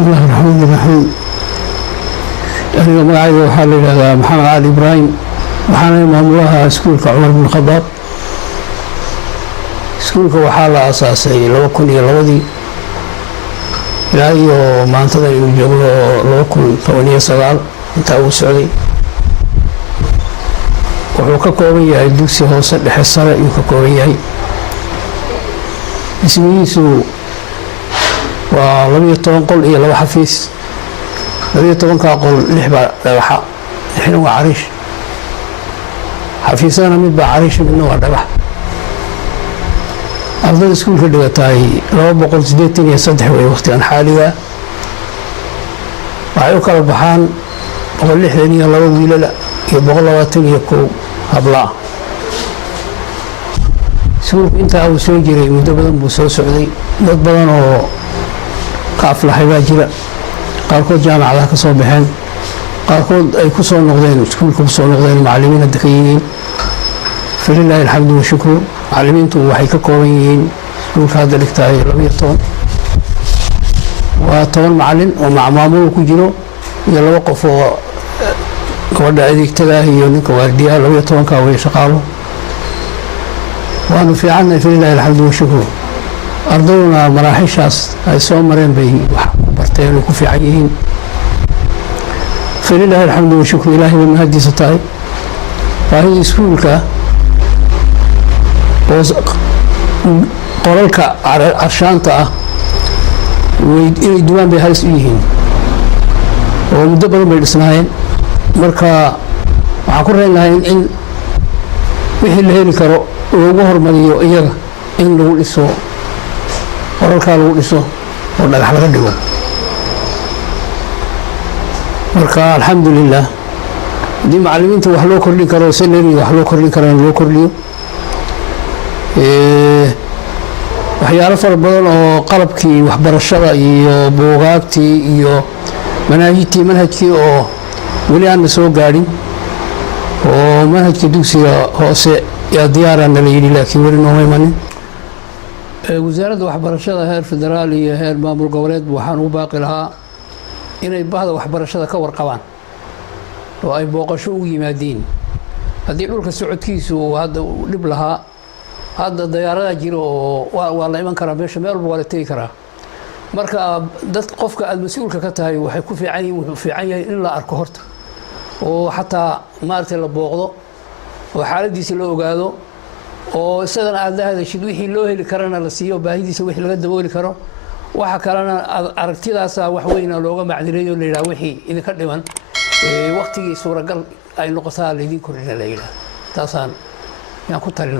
بسم الله الرحمن الرحيم. أنا مقعد وحال إلى محمد علي إبراهيم وحنا مامورها سكولك عمر بن الخطاب. سكولك وحال أساسي لو كن يلودي إلى ما انتظر يجوا لو كن ثمانية سبعة انتهوا سعودي. وحوك كوبية الدوسي هو صدق السنة يوك كوبية اسمه سو ولم يتوقل إلى لو حفيز لم يتوقل لحبة لوحة نحن وعريش حفيزنا مدبع عريش منه ودبح أفضل سكول في الدواتاي لو بقول سديتين يصدح وقت عن حالي وعيوك البحان بقول لحدني الله ويلا لا يبغى لواتين يكو هبلا سكول انت أو سوجري مدبر بوسو سعودي مدبرنا قاف لحبا جرا قاركود جامعة كسو بحين قاركود أي كسو نقدين سكولكم كسو نقدين معلمين الدكيين فلله الحمد والشكر معلمين تو وحي ككوين سكولك هذا الكتاي لم يطون وطون معلم ومع مامور كجرو يلا وقفوا كودا هذيك تلاهي يونيك وارديا لم يطون كاوي شقاله وأنا في عنا فلله الحمد والشكر أرضنا مراحشاس أي سومرين بي برتين وكفي عيين فلله الحمد والشكر إلهي والمهدي ستاي فهي سكولك قرالك عرشانتا ويدوان بهالس إيهين ومدبرون بالإسناين مركا وعقرين لهين إن وحي اللي هيري كرو وغهر مليو إيغا إن لغو الإسو qoralka lagu dhiso oo dhagax laga dhigo marka alxamdulillah di macallimiinta wax loo kordhin karo salary wax loo kordhin karo loo kordhiyo waxyaalo fara badan oo qalabkii waxbarashada iyo buugaagtii iyo manhajkii oo weli aan soo gaadhin oo manhajka dugsiga hoose yaa diyaarana la yidhi laakiin weli nooma imanin wasaaradda waxbarashada heer federaal iyo heer maamul goboleed waxaan u baaqi lahaa inay bahda waxbarashada ka warqabaan oo ay booqasho ugu yimaadiin haddii dhulka socodkiisu hadda dhib lahaa hadda diyaarada jiro oo waa la iman karaa meesha meel walba waa la tegi karaa marka dad qofka aad mas-uulka ka tahay waxay ku fiican yihiin wuxuu fiican yahay in la arko horta oo xataa maaragtay la booqdo oo xaaladiisa la ogaado oo isagana aad la hadashid wixii loo heli karana la siiyo baahidiisa wixii laga dabooli karo waxa kalena aragtidaas wax weyn oo looga macdireeyo la yiraahdo wixii idinka dhiman waqtigii suuragal ay noqotaa la idin kordhin la yiraahdo taasaan yaan ku talina